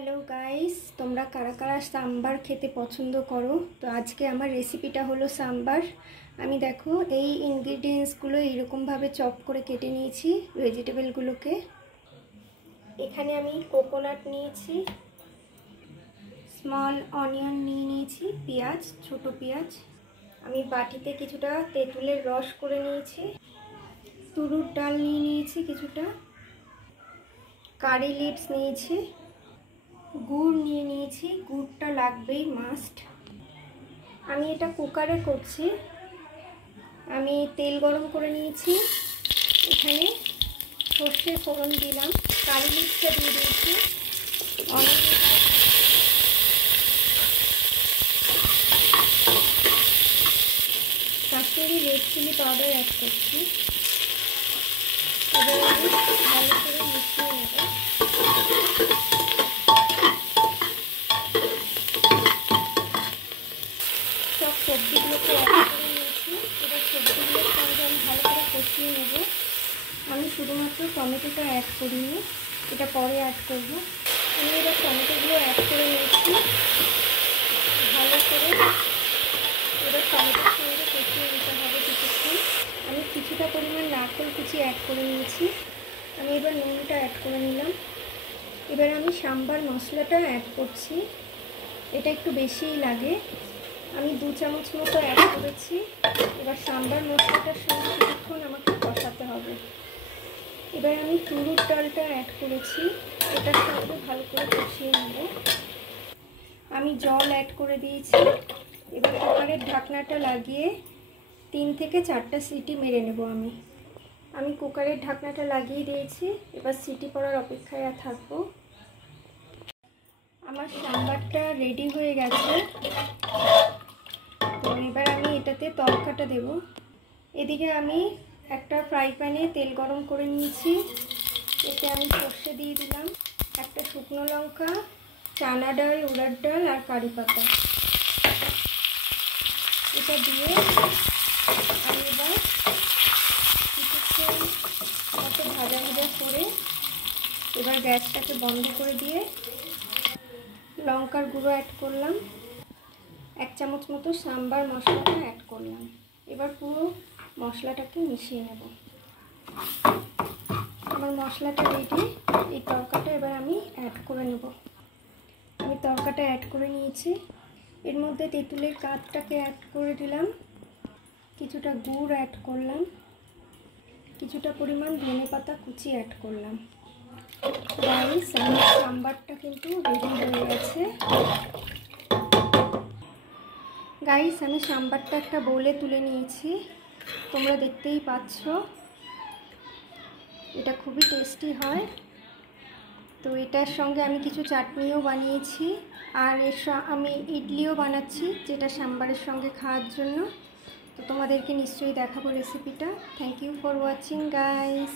Hello guys, তোমরা কারা কারা সাম্বার খেতে পছন্দ করো? তো আজকে আমার রেসিপিটা হলো সাম্বার। আমি দেখো এই ইনগ্রেডিয়েন্টসগুলো এইরকম ভাবে চপ করে কেটে নিয়েছি ভেজিটেবলগুলোকে। এখানে আমি কোকোনাট নিয়েছি, স্মল অনিয়ন নিয়েছি, পেঁয়াজ, ছোট পেঁয়াজ। আমি বাটিতে কিছুটা তেঁতুলের রস করে নিয়েছি, তুরুর ডাল নিয়েছি কিছুটা, কারি লিভস নিয়েছি, গুড় নিয়েছি, গুড়টা লাগবেই মাস্ট। আমি এটা কুকারে করছি। আমি তেল গরম করে নিয়েছি, এখানে সর্ষে ফোড়ন দিলাম, কারি লিভসটা দিয়ে দিয়েছি, Kashmiri red chilli powder add করছি। এবার আমি ভালো করে মিশিয়ে নেব। সব সবজিগুলোকে অ্যাড করে নিয়েছি। এবার সবজিগুলোর সঙ্গে আমি ভালো করে কষিয়ে নেব। আমি শুধুমাত্র টমেটোটা অ্যাড করিনি, এটা পরে অ্যাড করব। আমি এবার টমেটোগুলো অ্যাড করে নিয়েছি ভালো করে। এবার টমেটোর সঙ্গে কষিয়ে নিতে হবে কিছুক্ষণ। আমি কিছুটা পরিমাণ নারকেল কুচি অ্যাড করে নিয়েছি। আমি এবার নুনটা অ্যাড করে নিলাম। এবার আমি সাম্বার মশলাটা অ্যাড করছি, এটা একটু বেশিই লাগে। আমি 2 চামচ মতো অ্যাড করেছি। এবার সাম্বার মশলাটার সঙ্গে কিছুক্ষণ আমাকে কষাতে হবে। এবার আমি তুরুর ডালটা অ্যাড করেছি, এটার সঙ্গে ভালো করে কষিয়ে নেব। আমি জল অ্যাড করে দিয়েছি। এবার কুকারের ঢাকনাটা লাগিয়ে 3 থেকে 4টা সিটি মেরে নেব। আমি কুকারের ঢাকনাটা লাগিয়ে দিয়েছি। এবার সিটি পড়ার অপেক্ষায় থাকবো। আমার সাম্বারটা রেডি হয়ে গেছে। তো এবার আমি এটাতে তড়কাটা দেব। এদিকে আমি একটা ফ্রাই প্যানে তেল গরম করে নিয়েছি, এতে আমি সর্ষে দিয়ে দিলাম, একটা শুকনো লঙ্কা, চানা ডাল, উড়ার ডাল আর কারি পাতা। এটা দিয়ে আমি এবার কিছুক্ষণ মতো ভাজা ভাজা করে এবার গ্যাসটাকে বন্ধ করে দিয়ে লঙ্কার গুঁড়ো অ্যাড করলাম, 1 চামচ মতো সাম্বার মশলাটা অ্যাড করলাম। এবার পুরো মশলাটাকে মিশিয়ে নেব। আমার মশলাটা রেডি। এই তড়কাটা এবার আমি অ্যাড করে নেব। আমি তড়কাটা অ্যাড করে নিয়েছি। এর মধ্যে তেঁতুলের কাঠটাকে অ্যাড করে দিলাম, কিছুটা গুড় অ্যাড করলাম, কিছুটা পরিমাণ ধনেপাতা কুচি অ্যাড করলাম। গাইস, আমার সাম্বারটা কিন্তু রেডি হয়ে গেছে। গাইস, আমি সাম্বারটা একটা বোলে তুলে নিয়েছি, তোমরা দেখতেই পাচ্ছ। এটা খুবই টেস্টি হয়। তো এটার সঙ্গে আমি কিছু চাটনিও বানিয়েছি, আর আমি ইডলিও বানাচ্ছি, যেটা সাম্বারের সঙ্গে খাওয়ার জন্য। তো তোমাদেরকে নিশ্চয়ই দেখাবো রেসিপিটা। Thank you for watching guys.